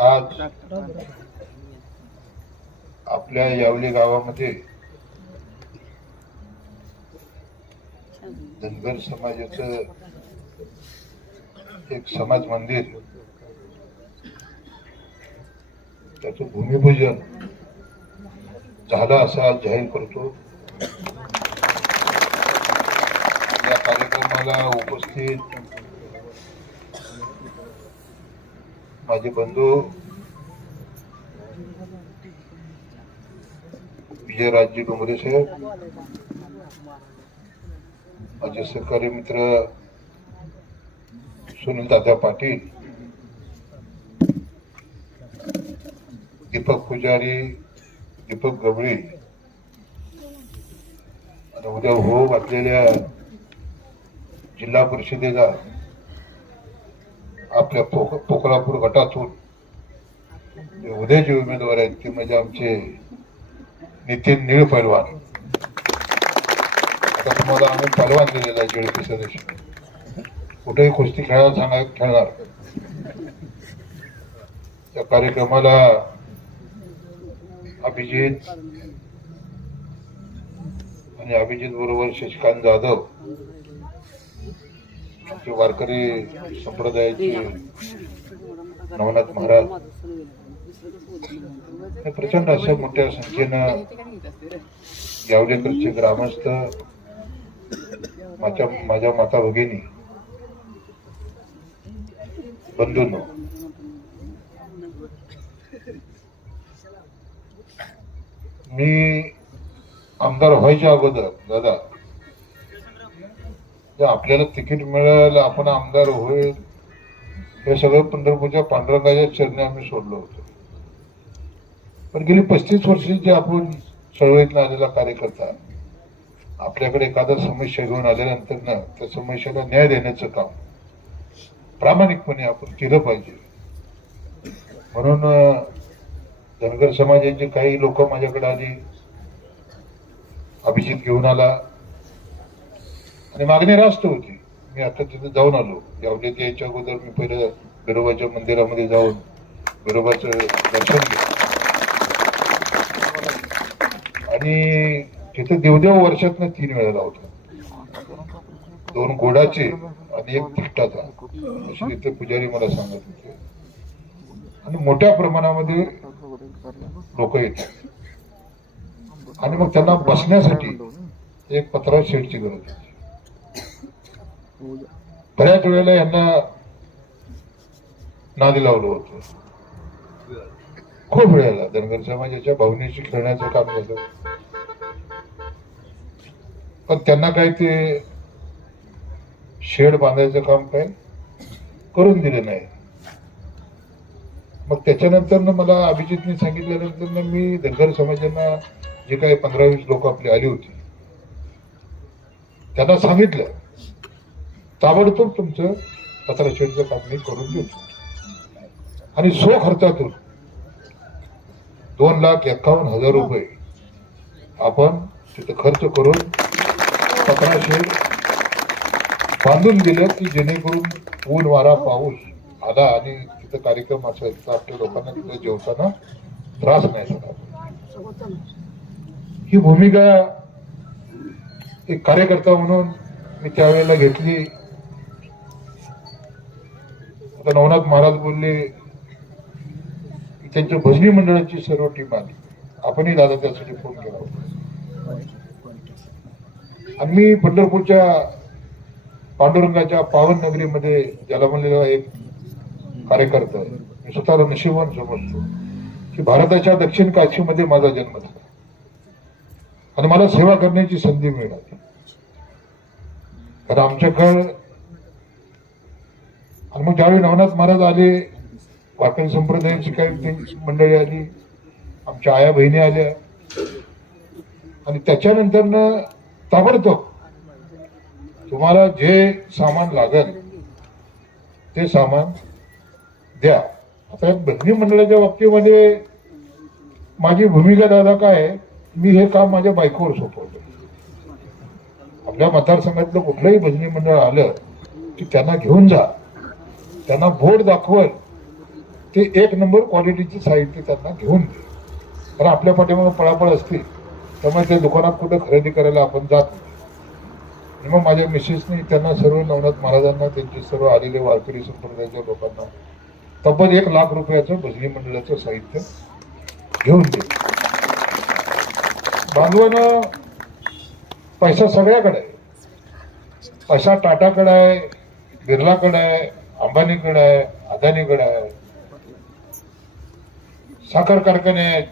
आज आपल्या यावली गावामध्ये धनगर समाजाचं एक समाज मंदिर, त्याचं भूमिपूजन झालं असं आज जाहीर करतो। या कार्यक्रमाला उपस्थित माझे बंधू विजयराजजी डोंगरे साहेब, माझे सहकारी मित्र सुनील दादा पाटील, दीपक पुजारी, दीपक गवळी आणि उद्या हो घातलेल्या जिल्हा परिषदेला आपल्या पोकरापूर गटातून उद्या जे उमेदवार आहेत ते म्हणजे आमचे नितीन निळ पैलवान। आता तुम्हाला आम्ही पैलवान दिलेला जेडपी सदस्य, कुठेही कुस्ती खेळायला सांगा खेळणार। त्या कार्यक्रमाला अभिजित आणि अभिजित बरोबर शशिकांत जाधव, आमचे वारकरी संप्रदायाचे नवनाथ महाराज, प्रचंड अशा मोठ्या संख्येनं यावलेकरचे ग्रामस्थ, माझ्या माता भगिनी, बंधूंनो, मी आमदार व्हायच्या अगोदर दादा जर आपल्याला तिकीट मिळेल आपण आमदार होईल हे सगळं पंढरपूरच्या पांडुरंगाच्या चरणी आम्ही सोडलो होतो। पण गेली 35 वर्षाचे आपण चळवळीतनं आलेला कार्यकर्ता आपल्याकडे एखादा समस्या घेऊन आल्यानंतर ना त्या समस्येला न्याय देण्याचं काम प्रामाणिकपणे आपण केलं पाहिजे। म्हणून धनगर समाजाचे काही लोक माझ्याकडे आली, अभिजित घेऊन आला आणि मागणी रास्त होती। मी आता तिथे जाऊन आलो, यावलेत यायच्या अगोदर मी पहिलं बिरोबाच्या मंदिरामध्ये जाऊन बिरोबाचं दर्शन घेतलं आणि तिथे देवदेव वर्षातनं 3 वेळा होता, 2 गोडाचे आणि 1 तिखटाचा, अशी तिथे पुजारी मला सांगत होते। आणि मोठ्या प्रमाणामध्ये लोक येतात आणि मग त्यांना बसण्यासाठी एक पत्रा शेडची गरज होती। बऱ्याच वेळेला यांना नादी लावलं होतं, खूप वेळेला धनगर समाजाच्या भावनेशी खेळण्याचं काम झालं, पण त्यांना काही ते शेड बांधायचं काम काही करून दिले नाही। मग त्याच्यानंतर मला अभिजितने सांगितल्यानंतर मी धनगर समाजांना जे काही 15-20 लोक आपली आली होती त्यांना सांगितलं ताबडतोब तुमचं पत्रा शेडचं काम मी करून देतो आणि खर्चातून 2,51,000 रुपये आपण तिथे खर्च करून पत्रा शेड बांधून दिले की जेणेकरून ऊन वारा पाऊस आला आणि तिथे कार्यक्रम असेल तर आपल्या लोकांना तिथे जेवताना त्रास नाही झाला। ही भूमिका एक कार्यकर्ता म्हणून मी त्यावेळेला घेतली। आता नवनाथ महाराज बोलले की त्यांच्या भजनी मंडळाची सर्व टीम आली, आपणही दादा त्यासाठी फोन केला होता आणि मी पंढरपूरच्या पांडुरंगाच्या पावन नगरीमध्ये ज्याला म्हणलेला एक कार्यकर्ता आहे, मी स्वतःला नशीबवान समजतो की भारताच्या दक्षिण काशीमध्ये माझा जन्म झाला आणि मला सेवा करण्याची संधी मिळाली। कारण आमच्याकडे आणि मग ज्यावेळी नवनाथ महाराज आले, वारकरी संप्रदायाची काही मंडळी आली, आमच्या आया बहिणी आल्या आणि त्याच्यानंतर ताबडतोब तुम्हाला जे सामान लागेल ते सामान द्या। आता भजनी मंडळाच्या बाबतीमध्ये माझी भूमिका दादा काय आहे, मी हे काम माझ्या बायकोवर सोपवलं। आपल्या मतदारसंघातलं कुठलंही भजनी मंडळ आलं की त्यांना घेऊन जा, त्यांना बोर्ड दाखवल, ते एक नंबर क्वालिटीचे साहित्य त्यांना घेऊन दे. कारण आपल्या पाठीमागे पळापळ असते, त्यामुळे ते दुकानात कुठे खरेदी करायला आपण जात नाही. आणि मग माझ्या मिसेसने त्यांना सर्व नवनाथ महाराजांना, त्यांचे सर्व आलेले वारकरी संप्रदायाच्या लोकांना तब्बल 1 लाख रुपयाचं भजनी मंडळाचं साहित्य घेऊन दे. बांधवानं पैसा सगळ्याकडे आहे. पैसा टाटाकडे आहे, बिर्लाकडे आहे, अंबानीकडे आहे, अदानीकडे आहे. साखर कारखाने आहेत,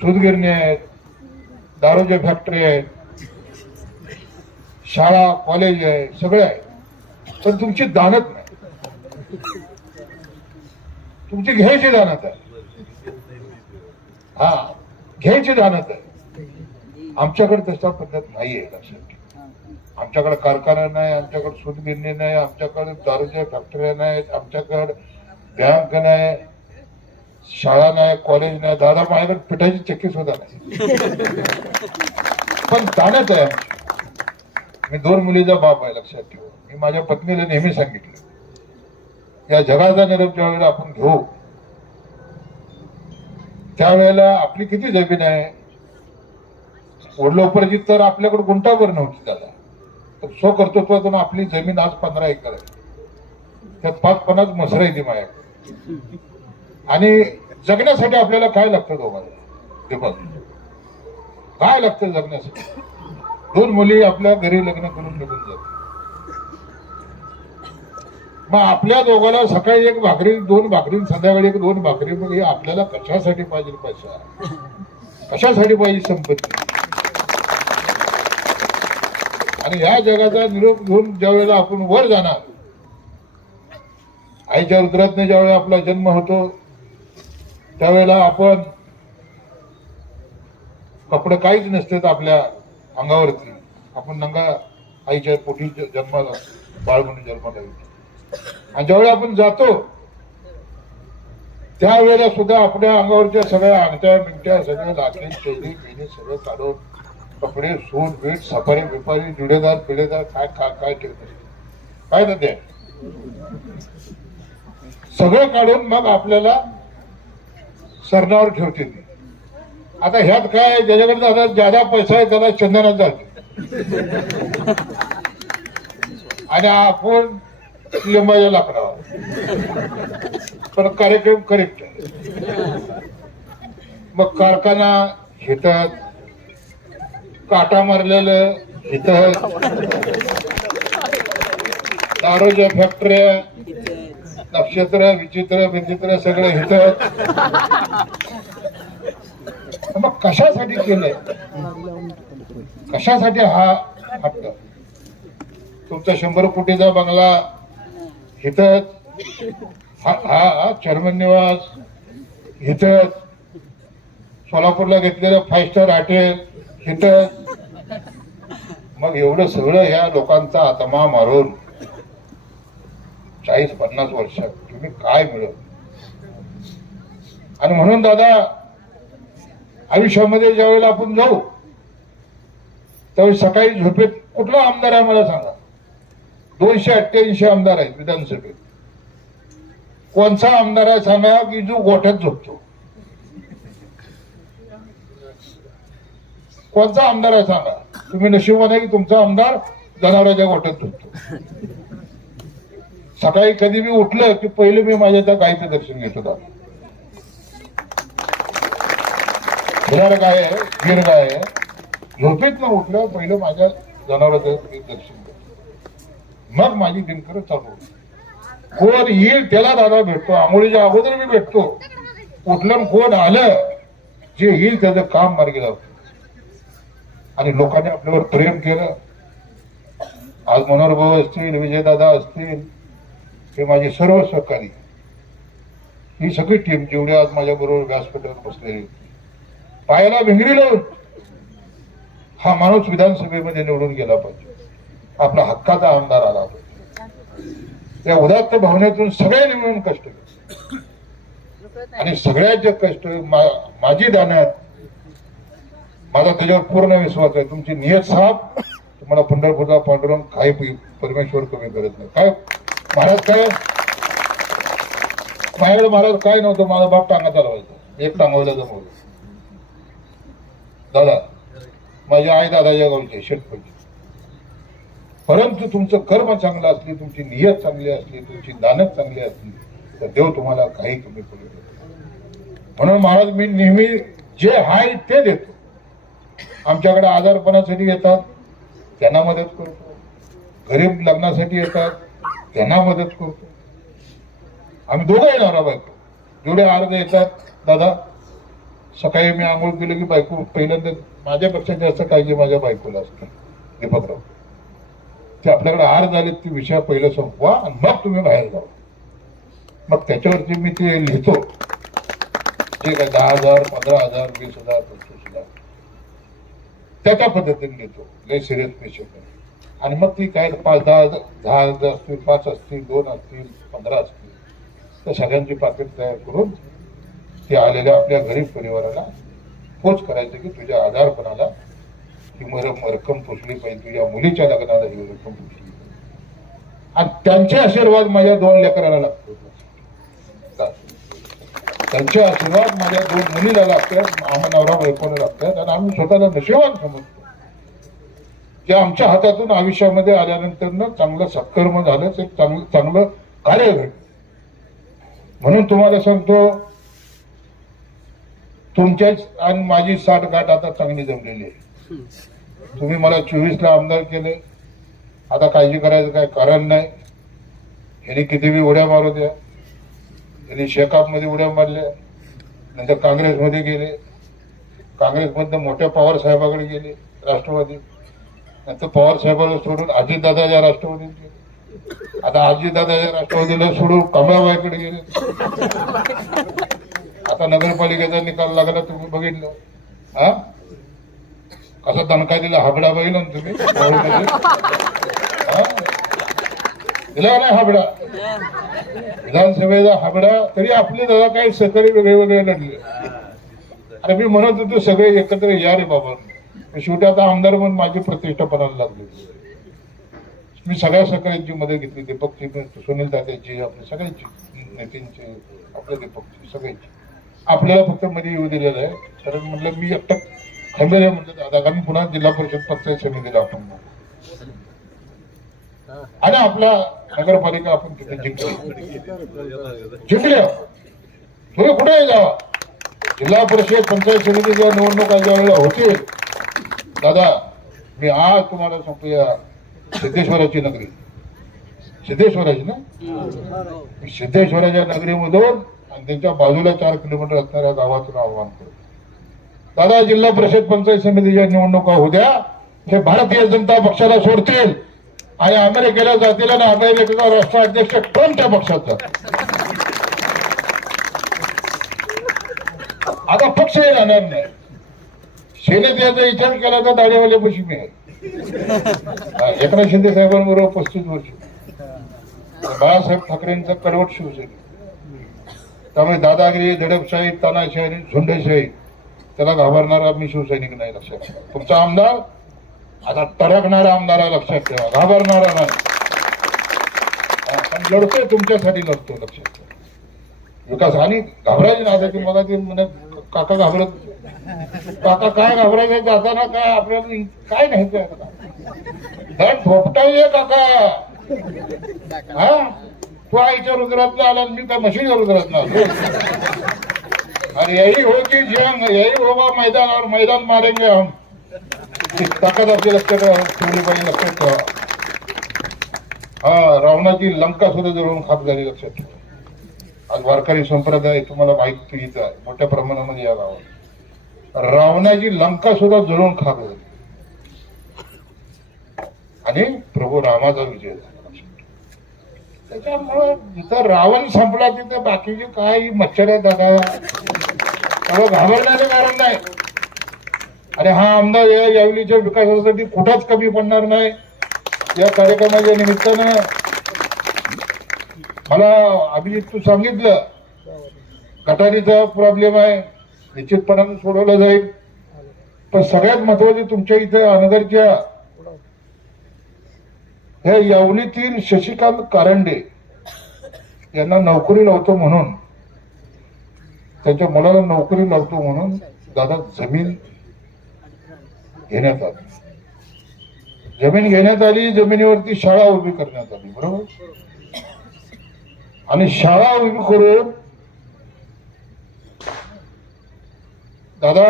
सूतगिरणी आहेत, दारूच्या फॅक्टरी आहेत, शाळा कॉलेज आहे, सगळे आहे. पण तुमची दानत नाही, तुमची घ्यायची दानत आहे. हा, घ्यायची दानत आहे. आमच्याकडे तशा पद्धत नाहीये. लक्षात ठेवा, आमच्याकडे कारखाना नाही, आमच्याकडे सूतगिरणी नाही, आमच्याकडे दारूच्या फॅक्टऱ्या नाहीत, आमच्याकडे बँक नाही, शाळा नाही, कॉलेज नाही. दादा माझ्याकडे पिठाची चक्की सुद्धा नाही, पण दानत आहे आमची. मी 2 मुलीचा बाप आहे. लक्षात ठेवा, मी माझ्या पत्नीला नेहमी सांगितलं, या जगाचा निरोप ज्या वेळेला आपण घेऊ, त्यावेळेला आपली किती जमीन आहे, वडलोपरची तर आपल्याकडे गुंठाभर नव्हती दादा. तर स्वकर्तृत्वातून आपली जमीन आज 15 एकर आहे. त्यात 5-50 मसर आहे ती माझ्याकडे. आणि जगण्यासाठी आपल्याला काय लागतं दोघांना, ते बघ काय लागतं जगण्यासाठी. 2 मुली आपल्या घरी लग्न करून निघून जातात. मग आपल्या दोघांना सकाळी 1 भाकरी, 2 भाकरी, संध्याकाळी 1-2 भाकरी. मग हे आपल्याला कशासाठी पाहिजे पैसा, कशासाठी पाहिजे संपत्ती. आणि ह्या जगाचा निरोप घेऊन ज्या वेळेला आपण वर जाणार, आईच्या उदरातने ज्या वेळेला आपला जन्म होतो, त्यावेळेला आपण कपडे काहीच नसतात आपल्या अंगावरती. आपण नंगा आईच्या पोटी जन्माला, बाळ म्हणून जन्माला येतो. आणि ज्यावेळेला आपण जातो, त्यावेळेला सुद्धा आपल्या अंगावरच्या सगळ्या अंगठ्या बिंगट्या, सगळ्या लाकडी चैनी पेनी सगळं काढून, कपडे, सूट बीट, सफारी बिपारी, जुडेदार पिढेदार, काय काय काय ठेवते, काय ना ते सगळं काढून मग आपल्याला सरणावर ठेवते. आता ह्यात काय, ज्याच्याकडे ज्यादा पैसा आहे त्याला चंदनात जाते, आणि आपण लिंबाच्या लाकडावर. पण कार्यक्रम करेक्ट आहे. मग कारखाना हितात, काटा मारलेलं हितात, दारूच्या फॅक्टऱ्या, नक्षत्र विचित्र विचित्र सगळं हितात. मग कशासाठी केलंय, कशासाठी हा हट्ट. तुमचा 100 कोटीचा बंगला हितच, हा चर्मन निवास हितच, सोलापूरला घेतलेलं 5 स्टार हॉटेल हितच. मग एवढं सगळं या लोकांचा आत्मा मारून 40-50 वर्षात तुम्ही काय मिळवलं. आणि म्हणून दादा, आयुष्यामध्ये ज्या वेळेला आपण जाऊ, त्यावेळी सकाळी झोपेत कुठला आमदार आहे मला सांगा. 288 आमदार आहेत विधानसभेत. कोणचा आमदार आहे सांगा की जो गोठ्यात झोपतो. कोणचा आमदार आहे सांगा. तुम्ही नशिबान आहे की तुमचा आमदार जनावरांच्या गोठ्यात झोपतो. सकाळी कधी मी उठलं की पहिले मी माझ्या त्या गायचं दर्शन घेत होता. खिलार गाय आहे, गिर गाय आहे. झोपेत न उठलं पहिलं माझ्या जनावरांचं दर्शन घेतो, मग माझी दिनकर चालू होती. कोण येईल त्याला दादा भेटतो, आंघोळीच्या अगोदर मी भेटतो. उठलं कोण आलं, जे येईल त्याचं काम मार्गी लावतो. आणि लोकांनी आपल्यावर प्रेम केलं. आज मनोहर भाऊ असतील, विजयदादा असतील, हे माझे सर्व सहकारी, ही सगळी टीम जेवढी आज माझ्या बरोबर व्यासपीठावर बसलेली, पायाला भिंगरी लावून हा माणूस विधानसभेमध्ये निवडून गेला पाहिजे, आपला हक्काचा आमदार आला पाहिजे. या उदात्त भावनेतून सगळ्यांनी मिळून कष्ट केले. आणि सगळ्याचे कष्ट माझी दानत, माझा त्याच्यावर पूर्ण विश्वास आहे. तुमची नियत साफ, तुम्हाला पंढरपूरला पांडुरंग काय परमेश्वर कमी करत नाही. काय महाराज काय माझ्याकडे महाराज काय नव्हतं, माझा बाप टांगा चालवायचा, एक टांगवायला जमवलं. दादा माझी आई दादाच्या गावचे शेतपंच. परंतु तुमचं कर्म चांगलं असली, तुमची नियत चांगली असली, तुमची दानत चांगली असली तर देव तुम्हाला काही कमी पडू देतो. म्हणून महाराज मी नेहमी जे आहे ते देतो. आमच्याकडे आजारपणासाठी येतात त्यांना मदत करतो, गरीब लग्नासाठी येतात त्यांना मदत करतो. आम्ही दोघंही नवरा बायको जेवढे अर्ज येतात. दादा सकाळी मी आंघोळ केलं की बायको पहिल्यांदा माझ्यापेक्षा जास्त काळजी माझ्या बायकोला असते. दीपकराव ते आपल्याकडे हार झाले ती विषय पहिलं संपवा आणि मग तुम्ही बाहेर जावा. मग त्याच्यावरती मी ते लिहितो, जे काय 10,000 15,000 20,000 25,000 त्या पद्धतीने लिहितो. लय सिरियस पेशंट आणि मग ती काय 5-10 असतील, 5 असतील, 2 असतील, 15 असतील, त्या सगळ्यांची पाकिट तयार करून ते आलेल्या आपल्या गरीब परिवाराला पोच करायचं की तुझ्या आजारपणाला ही रक्कम पोचली पाहिजे, तुझ्या मुलीच्या लग्नाला ही रक्कम पोचली पाहिजे. आणि त्यांचे आशीर्वाद माझ्या 2 लेकराला लागतो. त्यांचे आशीर्वाद माझ्या 2 मुलीला लागतात, आम्हा नवरा बायकोला लागतात. आणि आम्ही स्वतःला नशिबान समजतो की आमच्या हातातून आयुष्यामध्ये आल्यानंतर चांगलं सत्कर्म झालं, एक चांगलं कार्य घडलं. म्हणून तुम्हाला सांगतो तुमच्याच आणि माझी साठगाठ आता चांगली जमलेली आहे. तुम्ही मला 24ला आमदार केले, आता काळजी करायचं काय कारण नाही. यांनी किती उड्या मारू द्या, यांनी शेकाप मध्ये उड्या मारल्या, नंतर काँग्रेसमध्ये गेले, काँग्रेसमधनं मोठ्या पवार साहेबाकडे गेले राष्ट्रवादी, नंतर पवार साहेबाला सोडून अजितदादाच्या राष्ट्रवादीत गेले, आता अजितदादाच्या राष्ट्रवादीला सोडून कमळाबाईकडे गेले. आता नगरपालिकेचा निकाल लागला तुम्ही बघितलं, हा कसा दणका दिला हाबडा बघितला ना तुम्ही, दिला नाही हाबडा, विधानसभेचा हाबडा. तरी आपले दादा काही सहकारी वेगळे वेगळे लढले. अरे मी म्हणत होतो सगळे एकत्र या रे बाबा. शेवटी आता आमदार म्हणून माझी प्रतिष्ठा पणाला लागली. मी सगळ्या सहकाऱ्यांची मदत घेतली, दीपकची, सुनील दादाची, आपल्या सगळ्यांची, नितीनची, आपल्या दीपकची, सगळ्यांची. आपल्याला फक्त मध्ये येऊ दिलेलं आहे. कारण म्हटलं मी एकटं खंबेरे म्हटलं दादा मी पुन्हा जिल्हा परिषद पंचायत समितीला आपण आणि आपला नगरपालिका आपण तिथे जिंकल्या. तुम्ही कुठेही जावा, जिल्हा परिषद पंचायत समितीच्या निवडणुका ज्या वेळेला होतील दादा, मी आज तुम्हाला सांगतो या सिद्धेश्वराची नगरी, सिद्धेश्वराची ना, सिद्धेश्वराच्या नगरीमधून आणि त्यांच्या बाजूला 4 किलोमीटर असणाऱ्या गावातून आव्हान करतो. दादा जिल्हा परिषद पंचायत समितीच्या निवडणुका होऊ द्या, हे भारतीय जनता पक्षाला सोडतील आणि अमेरिकेला जातील आणि अमेरिकेचा राष्ट्राध्यक्ष ट्रम्प त्या पक्षात जातो. आता पक्ष राहणार नाही. सेनेत याचा विचार केला तर दाढीवाले पशी मी आहे. एकनाथ शिंदे साहेबांबरोबर 35 वर्ष, बाळासाहेब ठाकरेंचा कडवट शिवसेना. त्यामुळे दादागिरी, दडपशाही, तानाशाही आणि झुंडशाही त्याला घाबरणारा मी शिवसैनिक नाही. लक्षात ठेवा, तुमचा आमदार आता टरकणारा आमदार आहे, लक्षात ठेवा, घाबरणारा नाही. पण लढतोय तुमच्यासाठी, लढतो, लक्षात ठेवा. विकास आणि घाबरायची ना की मला ते म्हणे काका घाबरत, काका काय घाबरायचं, जाताना काय आपल्याला काय नाही धड थोपटाय काका. हा तू आईच्या रुद्रातला आला, मी काय मशीनच्या रुद्रातला आलो. आणि यही हो की जंग, यही होगा मैदान, और मैदान मारेंगे हम. ताकद आपली लक्षात ठेवली पाहिजे, लक्षात ठेवा. हा रावणाची लंका सुद्धा जळून खाक झाली, लक्षात ठेवा. आज वारकरी संप्रदाय तुम्हाला माहितीच आहे मोठ्या प्रमाणामध्ये या गावात रावणाची लंका सुद्धा जळून खाक झाली आणि प्रभू रामाचा विजय झाला. त्याच्यामुळं जिथं रावण संपला तिथं बाकीचे काही मच्छर आहे दादा, त्याला घाबरण्याचं कारण नाही. आणि हा आमदार या यावलीच्या विकासासाठी कुठंच कमी पडणार नाही. या कार्यक्रमाच्या निमित्तानं मला अभिजित तू सांगितलं गटारीचा प्रॉब्लेम आहे, निश्चितपणाने सोडवला जाईल. पण सगळ्यात महत्वाचे तुमच्या इथं अनगरच्या ह्या यावलीतील शशिकांत कारंडे यांना नोकरी लावतो म्हणून, त्यांच्या मुलाला नोकरी लावतो म्हणून दादा जमीन घेण्यात आली. जमीन घेण्यात आली, जमिनीवरती शाळा उभी करण्यात आली, बरोबर. आणि शाळा उभी करून दादा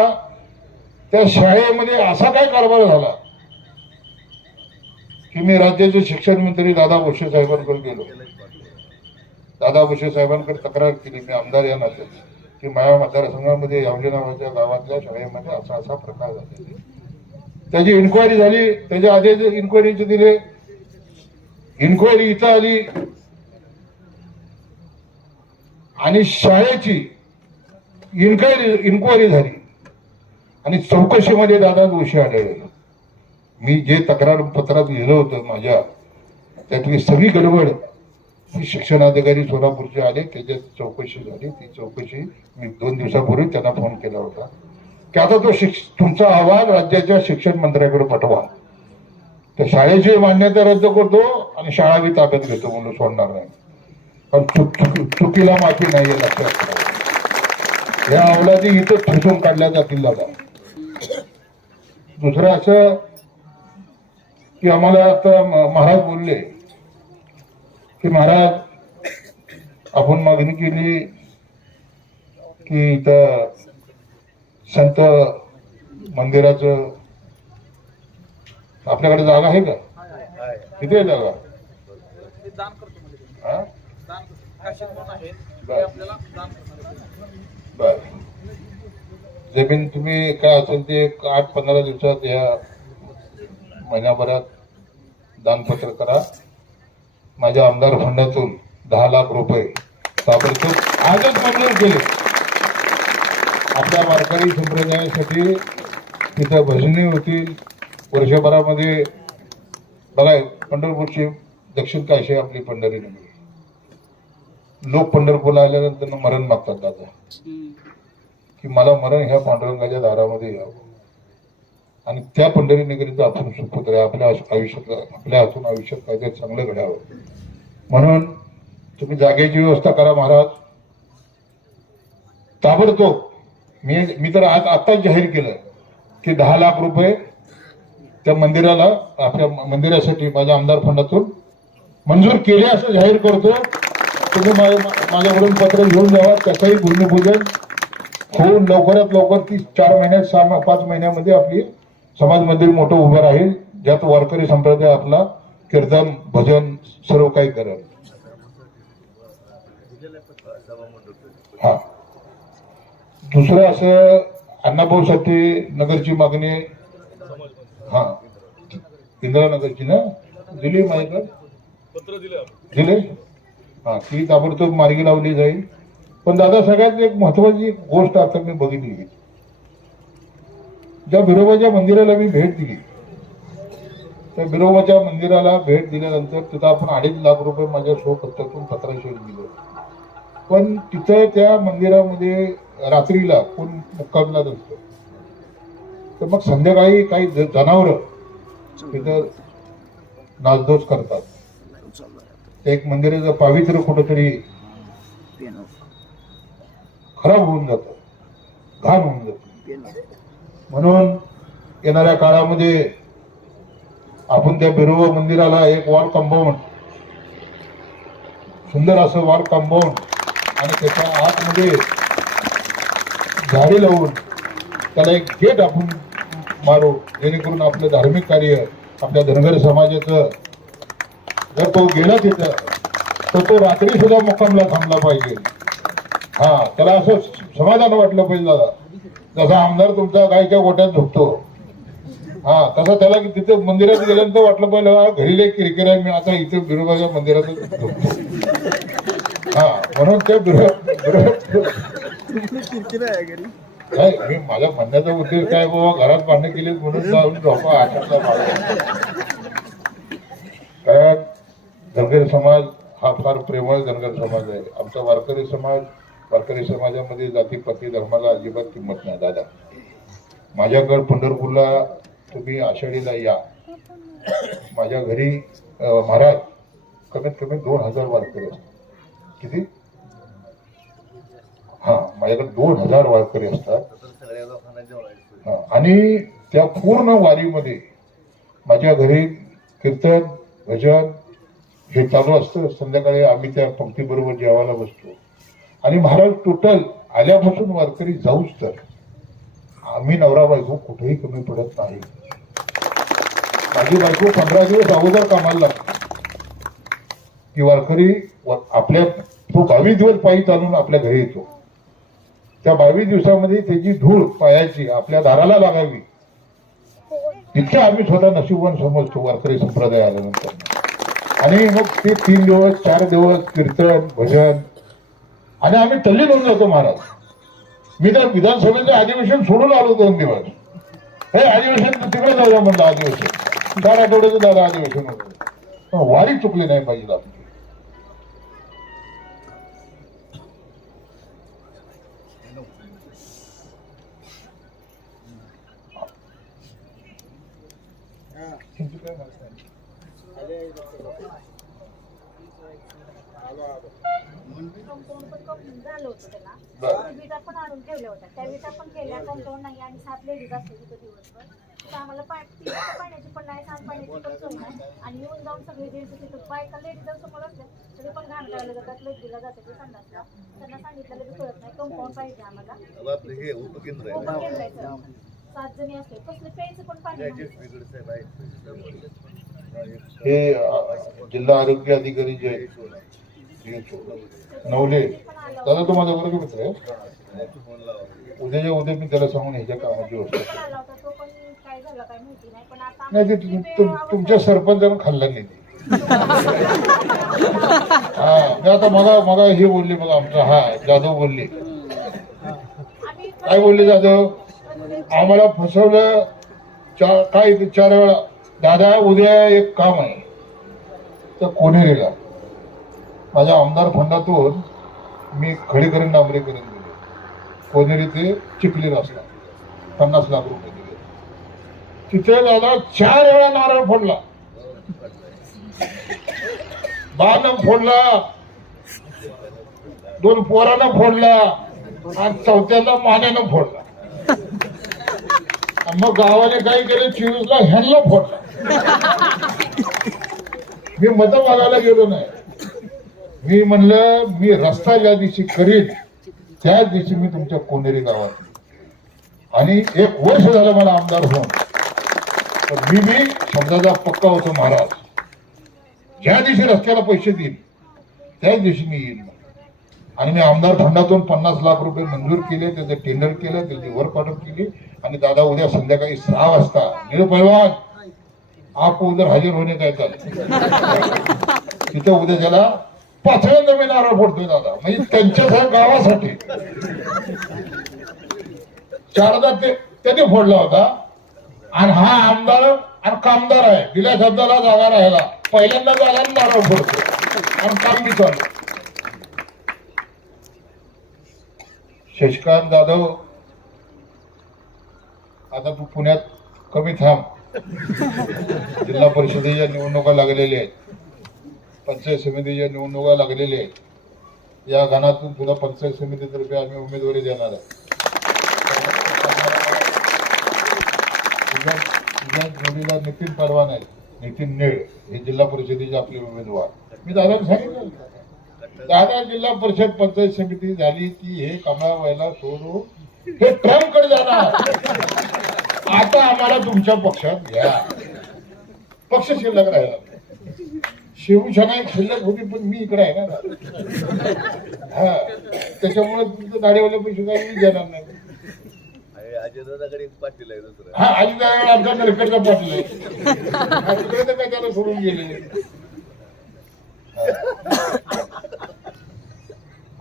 त्या शाळेमध्ये असा काय कारभार झाला की मी राज्याचे शिक्षण मंत्री दादा भुसे साहेबांकडे गेलो. दादा भुसे साहेबांकडे तक्रार केली, मी आमदार या नात्याने, की माझ्या मतदारसंघामध्ये यावली नावाच्या गावातल्या शाळेमध्ये असा असा प्रकार झालेला. त्याची इन्क्वायरी झाली, त्याच्या आधी इन्क्वायरीचे दिले, इन्क्वायरी इथं आली आणि शाळेची इन्क्वायरी झाली आणि चौकशीमध्ये दादा दोषी आढळले. मी जे तक्रार पत्रात लिहिलं होतं माझ्या, त्यातली सगळी गडबड ही शिक्षणाधिकारी सोलापूरचे आले, त्याच्यात चौकशी झाली. ती चौकशी मी 2 दिवसापूर्वी त्यांना फोन केला होता की आता तो तुमचा अहवाल राज्याच्या शिक्षण मंत्र्याकडे पाठवा. त्या शाळेची मान्यता रद्द करतो आणि शाळा बी ताब्यात घेतो म्हणून सोडणार नाही. पण चुकीला माफी नाहीये, लक्षात ठेवा. या अवलादी इथं ठेचून काढल्या जातील दादा. दुसरं असं की आम्हाला आता महाराज बोलले की महाराज आपण मागणी केली की इथं संत मंदिराचं आपल्याकडे जागा आहे का? किती आहे जागा? बर, जमीन तुम्ही काय असेल ते 8-15 दिवसात या महिन्याभरात दानपत्र करा. माझ्या आमदार फंडातून 10 लाख रुपये ताबडतोब आजच मंजूर केले. आपल्या वारकरी संप्रदायासाठी तिथं भजनी होतील. वर्षभरामध्ये बघा, पंढरपूरची दक्षिण काशी आपली पंढरी नगरी. लोक पंढरपूरला आल्यानंतर मरण मागतात दादा, की मला मरण ह्या पांडुरंगाच्या दारामध्ये यावं आणि त्या पंढरी नगरीचं आपण सुपुत्र आपल्या आयुष्यात, आपल्या हातून आयुष्यात काहीतरी चांगलं घडावं. म्हणून तुम्ही जागेची व्यवस्था करा महाराज ताबडतोब. मी तर आज आत्ताच जाहीर केलं की 10 लाख रुपये त्या मंदिराला, आपल्या मंदिरासाठी माझ्या आमदार फंडातून मंजूर केले असं जाहीर करतो. तुम्ही माझ्याकडून पत्र घेऊन जावा. त्याचंही भूमिपूजन होऊन लवकरात लवकर 4 महिन्यात 5 महिन्यामध्ये आपली समाज मंदिर मोठं उभं राहील, ज्यात वारकरी संप्रदाय आपला कीर्तन भजन सर्व काही करेल. हा, दुसरं असं अण्णाभाऊसाठी नगरची मागणी, हा इंदिरानगरची ना दिली, माहिती पत्र दिले, हा ती ताबडतोब मार्गी लावली जाईल. पण दादा सगळ्यात एक महत्वाची गोष्ट आता मी बघितली, ज्या बिरोबाच्या मंदिराला मी भेट दिली, त्या बिरोबाच्या मंदिराला भेट दिल्यानंतर तिथं आपण 2.5 लाख रुपये माझ्या स्वखर्चातून पत्राशेर दिलं. पण तिथं त्या मंदिरामध्ये रात्रीला कोण मुक्कामला नसतं, तर मग संध्याकाळी काही जनावरं तिथं नाचधूस करतात. एक मंदिराचं पावित्र्य कुठंतरी खराब होऊन जातं, घाण होऊन जातं. म्हणून येणाऱ्या काळामध्ये आपण त्या बिरोबा मंदिराला एक वॉल कंपाऊंड, सुंदर असं वॉल कंपाऊंड आणि त्याच्या आतमध्ये झाडी लावून त्याला एक गेट आपण मारू, जेणेकरून आपलं धार्मिक कार्य आपल्या धनगर समाजाचं जर तो गेला तिथं तर तो रात्री सुद्धा मुक्कामला थांबला पाहिजे. हा, त्याला असं समाधान वाटलं पाहिजे दादा, जसा आमदार तुमचा गायच्या गोट्यात झोपतो, हा तसा त्याला तिथे मंदिरात गेल्यानंतर वाटलं पाहिजे घरी एक किरकिर आहे, मी आता इथे बिरोबाच्या मंदिरातच झोपतो. हा, म्हणून त्या नाही, मी माझ्या म्हणण्याचा उद्देश काय, बाबा घरात भांडण केली म्हणून जाऊन झोपा आशातला भाग. कारण धनगर समाज हा फार प्रेमळ धनगर समाज आहे. आमचा वारकरी समाजामध्ये जातीपाती धर्माला अजिबात किंमत नाही दादा. माझ्याकडे पंढरपूरला तुम्ही आषाढीला या, माझ्या घरी महाराज कमीत कमी 2000 वारकरी असतात. किती? हा, माझ्याकडे 2000 वारकरी असतात. आणि त्या पूर्ण वारीमध्ये माझ्या घरी कीर्तन भजन हे चालू असतं. संध्याकाळी आम्ही त्या पंक्ती बरोबर जेवायला बसतो. आणि महाराज टोटल आल्यापासून वारकरी जाऊच तर आम्ही नवरा बायको कुठेही कमी पडत नाही. माझी बायको 15 दिवस अगोदर कामाला लागते. ती वारकरी आपल्या तो 22 दिवस पायी चालून आपल्या घरी येतो. त्या 22 दिवसामध्ये त्याची धूळ पायाची आपल्या दाराला लागावी इतकं आम्ही स्वतः नशीबवान समजतो वारकरी संप्रदाय आल्यानंतर. आणि मग ते 3 दिवस 4 दिवस कीर्तन भजन आणि आम्ही तल्लीन होऊन जातो महाराज. मी तर विधानसभेचे अधिवेशन सोडून आलो 2 दिवस. हे अधिवेशन तिकडे जाऊया म्हणलं. अधिवेशन 4 आठवड्याचं दादा अधिवेशन होतं. पण वारी चुकली नाही पाहिजे आपली. झालं होतं त्याला विटा पण आणून ठेवल्या होत्या. त्या विटा पण केल्या कंपाऊंड नाही आणि 7 लेडीज असते तिथं दिवसभर. तिथं आम्हाला पाण्याची पण नाही, सांडपाण्याची पण सोय नाही. आणि येऊन जाऊन सगळे जेंट्स तिथं बायका लेडीज समोर असल्या तरी पण घाण करायला जातात. लग्नीला जातात ते संडासला. त्यांना सांगितलेलं बी कळत नाही. कंपाऊंड पाहिजे आम्हाला. उपकेंद्रायचं 7 जणी असते. कसलं प्यायचं पण पाणी हे जिल्हा आरोग्य अधिकारी जे आहेत नवले दादा, तो माझा वर्ग मित्र आहे. उद्याच्या उद्या मी त्याला सांगून ह्याच्या कामाची व्यवस्था. नाही ते तुमच्या सरपंचानं खाल्ला नाही. हा, मी आता मगा हे बोलले बघा आमचा हा जाधव बोलले. काय बोलले जाधव? आम्हाला फसवलं. 4 वेळा. दादा उद्या एक काम आहे तर कोणेरीला माझ्या आमदार फंडातून मी खडीकरण डांबरे करून दिले. कोणेरी ते चिखली रस्ता 50 लाख रुपये दिले. तिथे दादा 4 वेळा नारळ फोडला. बानं फोडला, 2 पोरानं फोडला आणि 4थ्याला मानेनं फोडला. मग गावाने काय केलं? 24ला ह्यांना फोडला. मी मत मागायला गेलो नाही. मी म्हणलं मी रस्ता ज्या दिवशी करीन त्याच दिवशी मी तुमच्या कोणेरी गावात. आणि 1 वर्ष झालं मला आमदार होऊन. पण मी शब्दाचा पक्का होतो महाराज. ज्या दिवशी रस्त्याला पैसे देईन त्याच दिवशी मी येईन. आणि मी आमदार फंडातून 50 लाख रुपये मंजूर केले. त्याचं टेंडर केलं, त्याची वरपाठप केली. आणि दादा उद्या संध्याकाळी 6 वाजता नीळ पैलवान आप उधर हजर होणे काय तिथं उद्या त्याला 5व्यांदा मी नारळ फोडतोय दादा. म्हणजे त्यांच्या गावासाठी 4दा त्यांनी फोडला होता. आणि हा आमदार आणि कामदार आहे. दिल्या शब्दाला जागा राहिला. पहिल्यांदा झाला नारळ फोडतो आणि काम बी चालू. शशिकांत जाधव आता तू पुण्यात कमी थांब. जिल्हा परिषदेच्या निवडणुका लागलेल्या आहेत. पंचायत समितीच्या निवडणुका लागलेल्या आहेत. या गणातून तुला पंचायत समितीतर्फे आम्ही उमेदवारी देणार आहे. तुझ्या जोडीला नितीन परवान आहे, नितीन नेळ हे जिल्हा परिषदेचे आपले उमेदवार. मी दादाला सांगितलं दादा जिल्हा परिषद पंचायत समिती झाली की हे कमळावायला सोडू हे ट्रम्पकडे जाणार. आता आम्हाला तुमच्या पक्षात घ्या. पक्ष शिल्लक राहिला. शिवसेना एक शिल्लक होती पण मी इकडे आहे ना. हा, त्याच्यामुळे तुमचं गाडीवाले पैसे काही मी देणार नाही. हा, अजितदादाकडे आमचा नरकडचा पाटील आहे. तिकडे तर काय त्याला सोडून गेले.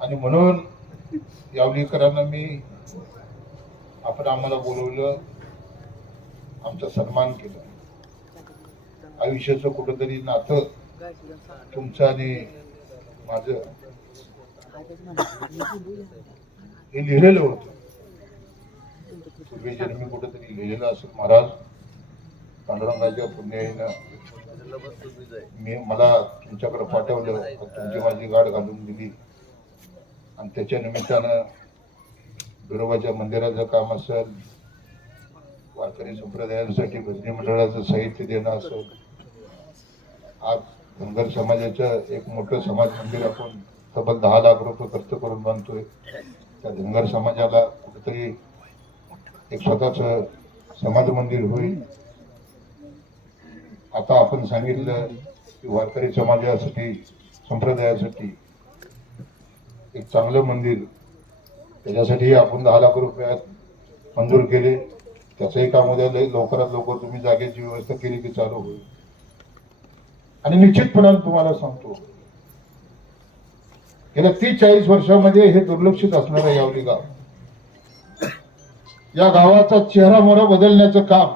आणि म्हणून यावलीकरांना मी आपण आम्हाला बोलवलं, आमचा सन्मान केला. आयुष्याचं कुठंतरी नातं तुमचं आणि माझं हे लिहिलेलं होतं. पूर्वी जन्मी कुठंतरी लिहिलेलं असं महाराज पांडुरंगाच्या पुण्याईनं मला तुमच्याकडे पाठवलं, तुमची माझी गाठ घालून दिली आणि त्याच्या निमित्तानं बिरोबाच्या मंदिराचं काम असेल, वारकरी संप्रदायांसाठी भजनी मंडळाचं साहित्य देणं असेल, आज धनगर समाजाचं एक मोठं समाज मंदिर आपण तब्बल 10 लाख रुपये खर्च करून बांधतोय. त्या धनगर समाजाला कुठेतरी एक स्वतःच समाज मंदिर होईल. आता आपण सांगितलं की वारकरी समाजासाठी संप्रदायासाठी एक चांगलं मंदिर, त्याच्यासाठी आपण 10 लाख रुपयात मंजूर केले. त्याचंही काम उद्या लवकरात लवकर तुम्ही जागेची व्यवस्था केली की चालू होईल. आणि निश्चितपणाने तुम्हाला सांगतो, गेल्या 30-40 वर्षामध्ये हे दुर्लक्षित असणारं यावली गाव, या गावाचा चेहरा मोहरा बदलण्याचं काम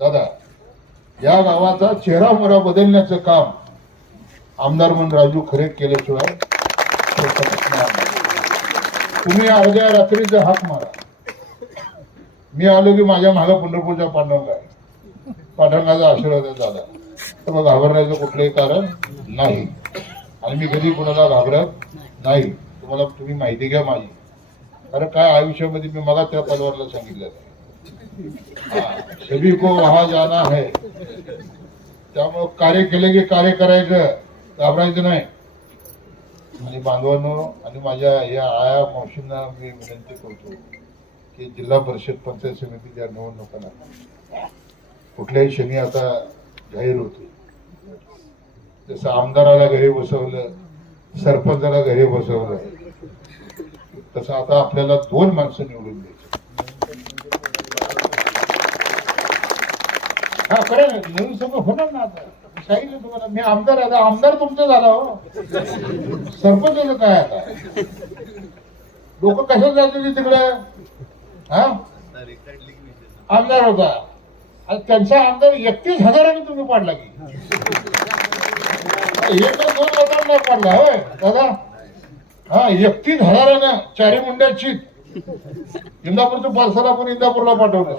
दादा, या गावाचा चेहरा मोहरा बदलण्याचं काम आमदार म्हणून राजू खरे केल्याशिवाय तुम्ही अर्ध्या रात्रीचा हाक मारा. मी आलो की माझ्या मागे पंढरपूरच्या पांडुरंगा आहे, पांडुरंगाचा आशीर्वाद झाला तर मग घाबरण्याचं कुठलंही कारण नाही. आणि मी कधी कुणाला घाबरत नाही. तुम्ही माहिती घ्या माझी, कारण काय आयुष्यामध्ये मी मला त्या पलवारला सांगितलं सभी को वहां जाना है. त्यामुळे कार्य केले की कार्य करायचं, घाबरायचं नाही. आणि बांधवांनो आणि माझ्या या आया मावशींना मी विनंती करतो की जिल्हा परिषद पंचायत समितीच्या निवडणुकांना कुठल्याही क्षणी आता जाहीर होते. जसं आमदाराला घरी बसवलं, सरपंचाला घरी बसवलं, तसं आता आपल्याला 2 माणसं निवडून द्यायची. हा खरं नवीन सगळं होणार ना. आता सांगितलं तुम्हाला, मी आमदार आहे, आमदार तुमचं झाला हो, सरपंच काय आता. लोक कशात जायचे तिकडे, हा आमदार होता आणि त्यांचा आमदार 31,000 तुम्ही पाडला की, 1-2 लोकांना पाडला होय दादा. हा 31,000 चारी मुंड्याची इंदापूरचं पार्सल आपण इंदापूरला पाठवलं.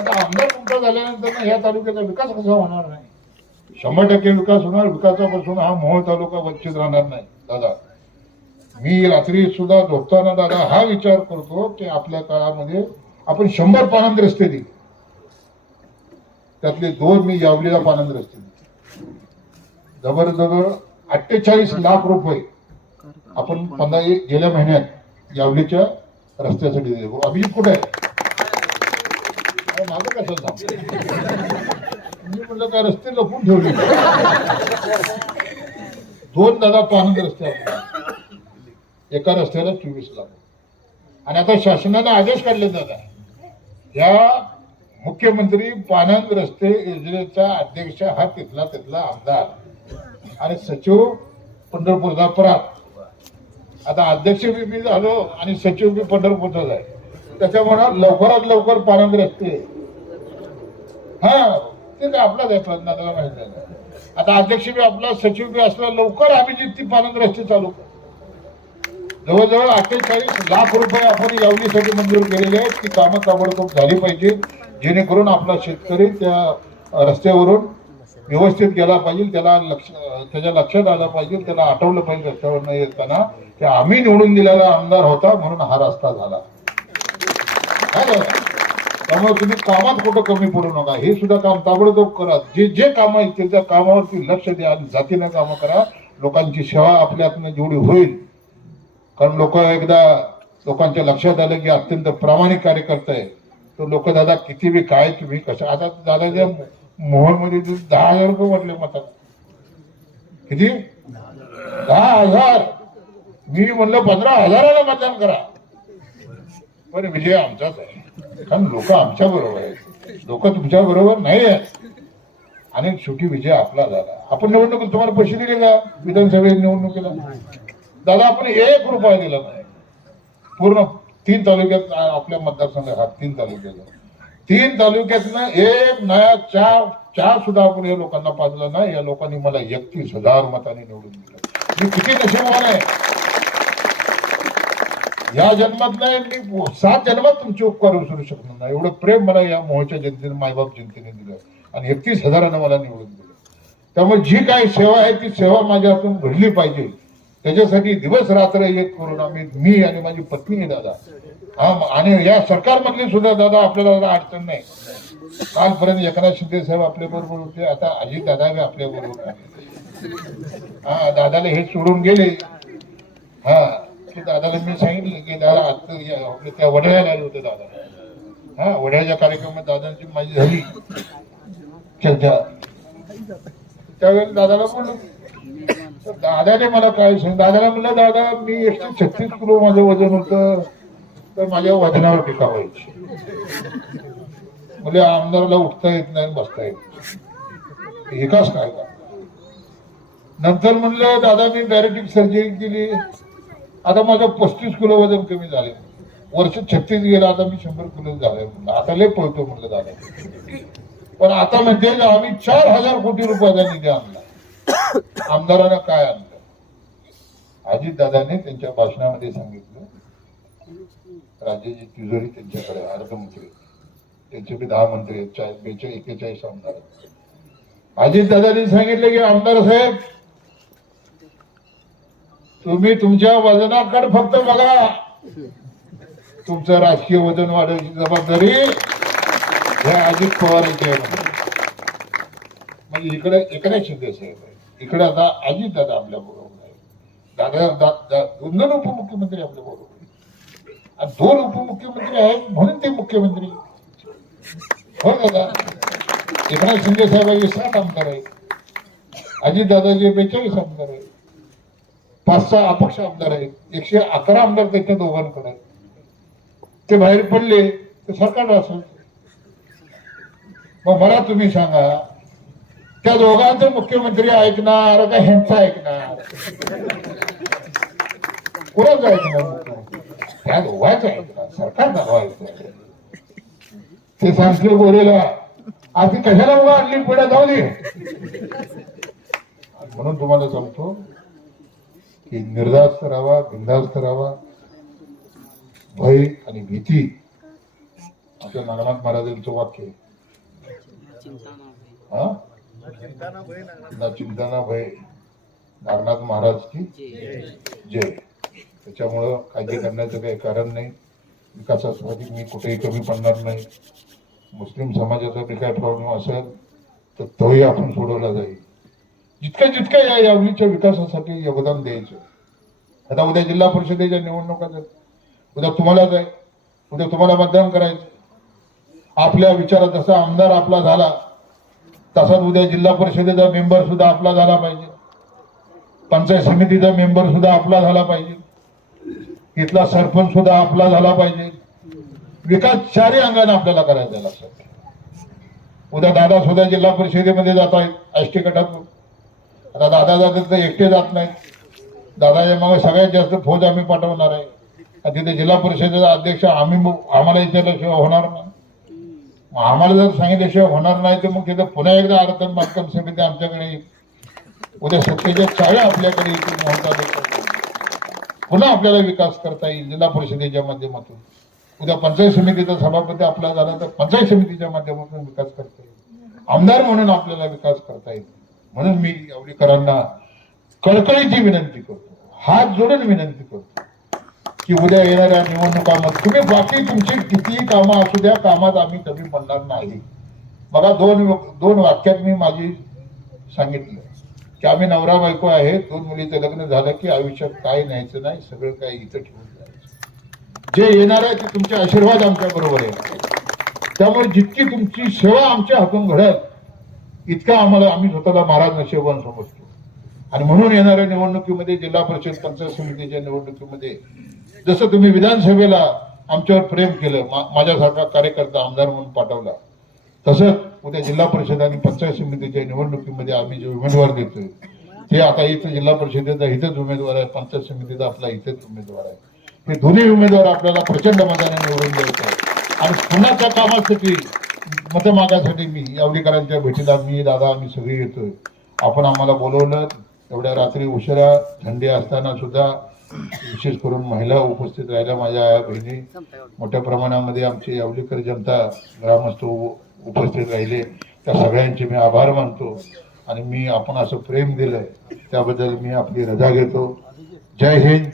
आमदार तुमचा झाल्यानंतर ह्या तालुक्याचा विकास कसा होणार नाही? 100% विकास होणार. विकासापासून हा मोहोळ तालुका वंचित राहणार नाही दादा. मी रात्री सुद्धा झोपताना दादा हा विचार करतो की आपल्या काळामध्ये आपण 100 पानंद रस्ते दिले, त्यातले 2 मी यावलीला पानंद रस्ते दिले. जवळजवळ 48 लाख रुपये आपण गेल्या महिन्यात यावलीच्या रस्त्यासाठी दिले. अभिजित कुठे आहे? माझं कसं सांग, मी म्हटलं काय रस्ते लपून ठेवले. 2 दादा पानंद रस्ते, एका रस्त्याला 24 लाख. आणि आता शासनाने आदेश काढले दादा, या मुख्यमंत्री पानंद रस्ते योजनेचा अध्यक्ष हा तिथला आमदार आणि सचिव पंढरपूरचा परात. आता अध्यक्ष बी मी झालो आणि सचिव बी पंढरपूरचाच आहे. त्याच्यामुळे लवकरात लवकर पानंद रस्ते, हा ते काय आपलाच आहे प्रज्ञाला माहित आहे. आता अध्यक्ष बी आपला, सचिव बी असला, लवकर अभिजित ती पानंद रस्ते चालू कर. जवळजवळ 48 लाख रुपये आपण यावलीसाठी मंजूर केलेले आहेत. ती कामं ताबडतोब झाली पाहिजे, जेणेकरून आपला शेतकरी त्या रस्त्यावरून व्यवस्थित गेला पाहिजे, त्याच्या लक्षात आलं पाहिजे, त्याला आठवलं पाहिजे रस्त्यावर न येताना की आम्ही निवडून दिलेला आमदार होता म्हणून हा रस्ता झाला. त्यामुळे तुम्ही कामात कुठं कमी पडू नका. हे सुद्धा काम ताबडतोब करा. जे कामं आहेत त्या कामावरती लक्ष द्या आणि जातीनं कामं करा. लोकांची सेवा आपल्या हातून जेवढी होईल, कारण लोकांच्या लक्षात आलं की अत्यंत प्रामाणिक कार्यकर्ता आहे तो. लोक दादा किती बी काय तुम्ही कसं, आता दादाच्या मोहनमध्ये 10,000 रुपये म्हटले मतात. किती? 10,000. मी म्हणलं 15,000ला मतदान करा, पण विजय आमचाच आहे. कारण लोक आमच्या बरोबर आहेत, लोक तुमच्या बरोबर नाही आहेत. आणि शेवटी विजय आपला झाला. आपण निवडणूक तुम्हाला पैसे दिले का? विधानसभेत निवडणुकीला दादा आपण 1 रुपया दिला नाही. पूर्ण 3 तालुक्यात आपल्या मतदारसंघात 3 तालुक्यातनं 1 नया चहा सुद्धा आपण या लोकांना पाजला नाही. या लोकांनी मला 31,000 मतांनी निवडून दिलं. मी किती नशीबवान आहे. या जन्मात नाही, मी 7 जन्मात तुमचे उपकार विसरू शकणार नाही. एवढं प्रेम मला या मोहच्या जनतेने, मायबाप जनतेने दिलं आणि 31,000 मला निवडून दिलं. त्यामुळे जी काही सेवा आहे ती सेवा माझ्या हातून घडली पाहिजे. त्याच्यासाठी दिवस रात्र एक करून मी आणि माझी पत्नी आहे दादा, हा, आणि या सरकारमधली सुद्धा दादा आपल्याला दादा अडचण नाही. कालपर्यंत एकनाथ शिंदे साहेब आपल्या बरोबर होते, आता अजित दादा आपल्या बरोबर आहे. हा, दादाला हे सोडून गेले. हा, दादाला मी सांगितलं की दादा आता त्या वड्याला आले होते दादा. हा, वड्याच्या कार्यक्रमात दादांची माझी झाली चर्चा. त्यावेळेस दादाला बोललो, दादाने मला काय सांग, दादाला म्हणलं दादा मी 136 किलो माझं वजन होतं, तर माझ्या वजनावर टीका व्हायची. म्हणजे आमदाराला उठता येत नाही, बसता येत नाही, एकाच काय का. नंतर म्हणलं दादा मी बॅरेटिक सर्जरी केली, आता माझं 35 किलो वजन कमी झाले. वर्ष 36 गेलं, आता मी 100 किलो झाले. म्हणलं आता लय पळतो म्हणलं दादा. पण आता म्हणजे आम्ही 4,000 कोटी रुपयाचा निधी आणला. आमदारांना काय आणलं? अजित दादाने त्यांच्या भाषणामध्ये सांगितलं, राज्याची तिजोरी त्यांच्याकडे, अर्थमंत्री त्यांचे 10 मंत्री आहेत, 41 आमदार. अजित दादांनी सांगितलं की आमदार साहेब तुम्ही तुमच्या वजनाकडे फक्त बघा, तुमचं राजकीय वजन वाढवण्याची जबाबदारी हे अजित पवार यांची आहे. म्हणजे इकडे एकनाथ शिंदे साहेब आहे, इकडे आता अजित दादा आपल्या बरोबर आहे. दादा 2 उपमुख्यमंत्री आपल्या बरोबर आहे, आणि 2 उपमुख्यमंत्री आहेत म्हणून ते मुख्यमंत्री. हो दादा, एकनाथ शिंदे साहेब 7 आमदार आहेत, अजित दादाचे 42 आमदार आहेत, 5-6 अपक्ष आमदार आहेत, 111 आमदार त्याच्या दोघांकडे आहेत. ते बाहेर पडले तर सरकार असेल. मग मला तुम्ही सांगा, त्या दोघांचं मुख्यमंत्री ऐकणार का ह्यांचं ऐकणार? कोणाचं ऐकणार? त्या दोघांचं ऐकणार, सरकार दाखवायचं. ते सांगतील गोरेला आधी कशाला उभा आणली पुढे जाऊ दे. म्हणून तुम्हाला सांगतो की निर्धास्त राहावा, बिनधास्त राहावा. भय आणि भीती आपल्या नागनाथ महाराजांचं वाक्य आहे. ना चिंता ना भय, नागनाथ महाराज की जय. त्याच्यामुळं काळजी करण्याचं काही कारण नाही. विकासासाठी मी कुठेही कमी पडणार नाही. मुस्लिम समाजाचा बी काय प्रॉब्लेम असेल तर तोही आपण सोडवला जाईल. जितक्या या यावलीच्या विकासासाठी योगदान द्यायचं. आता उद्या जिल्हा परिषदेच्या निवडणुका आहेत, उद्या तुम्हालाच आहे, उद्या तुम्हाला मतदान करायचं. आपल्या विचारात जसा आमदार आपला झाला तसाच उद्या जिल्हा परिषदेचा मेंबर सुद्धा आपला झाला पाहिजे, पंचायत समितीचा मेंबर सुद्धा आपला झाला पाहिजे, इथला सरपंच सुद्धा आपला झाला पाहिजे. विकास 4ही अंगाने आपल्याला करायचा आहे. लक्षात, उद्या दादा सुद्धा जिल्हा परिषदेमध्ये जात आहेत एसटी गटातून. आता दादा जातात तर एकटे जात नाहीत, दादाच्या मागे सगळ्यात जास्त फौज आम्ही पाठवणार आहे. तिथे जिल्हा परिषदेचा अध्यक्ष आम्हाला विचारल्याशिवाय होणार नाही. आम्हाला जर सांगितल्याशिवाय होणार नाही तर मग तिथे पुन्हा एकदा आरक्षण बांधकाम समिती आमच्याकडे येईल. उद्या सत्तेच्या चाव्या आपल्याकडे येतील. पुन्हा आपल्याला विकास करता येईल जिल्हा परिषदेच्या माध्यमातून. उद्या पंचायत समितीचा सभापती आपला झाला तर पंचायत समितीच्या माध्यमातून विकास करता येईल. आमदार म्हणून आपल्याला विकास करता येईल. म्हणून मी यावलीकरांना कळकळीची विनंती करतो, हात जोडून विनंती करतो की उद्या येणाऱ्या निवडणुकांमध्ये तुम्ही बाकी तुमची कितीही कामं असू द्या, कामात आम्ही कमी पडणार नाही. बघा, दोन वाक्यात मी माझी सांगितलं की आम्ही नवरा बायको आहे, 2 मुलीचं लग्न झालं की आयुष्यात काय न्यायचं नाही, सगळं काही इथं ठेवून जायचं. जे येणार आहे ते तुमचे आशीर्वाद आमच्या बरोबर आहे. त्यामुळे जितकी तुमची सेवा आमच्या हातून घडेल इतका आम्ही स्वतःला महाराज नशिबवान समजतो. आणि म्हणून येणाऱ्या निवडणुकीमध्ये, जिल्हा परिषद पंचायत समितीच्या निवडणुकीमध्ये जसं तुम्ही विधानसभेला आमच्यावर प्रेम केलं, माझ्यासारखा कार्यकर्ता आमदार म्हणून पाठवला, तसंच उद्या जिल्हा परिषद आणि पंचायत समितीच्या निवडणुकीमध्ये आम्ही जे उमेदवार देतोय ते आता इथं जिल्हा परिषदेचा इथेच उमेदवार आहे, पंचायत समितीचा आपला इथेच उमेदवार आहे. हे दोन्ही उमेदवार आपल्याला प्रचंड मताने निवडून द्यायचे आहे. आणि पुण्याच्या कामासाठी, मतमागासाठी मी यावलीकरांच्या भेटीला मी दादा आम्ही सगळे येतोय. आपण आम्हाला बोलवलं एवढ्या रात्री उशिरा, थंडी असताना सुद्धा विशेष करून महिला उपस्थित राहिल्या, माझ्या आया बहिणी मोठ्या प्रमाणामध्ये आमची यावलीकर जनता ग्रामस्थ उपस्थित राहिले, त्या सगळ्यांचे मी आभार मानतो आणि मी आपण असं प्रेम दिलंय त्याबद्दल मी आपली रजा घेतो. जय हिंद.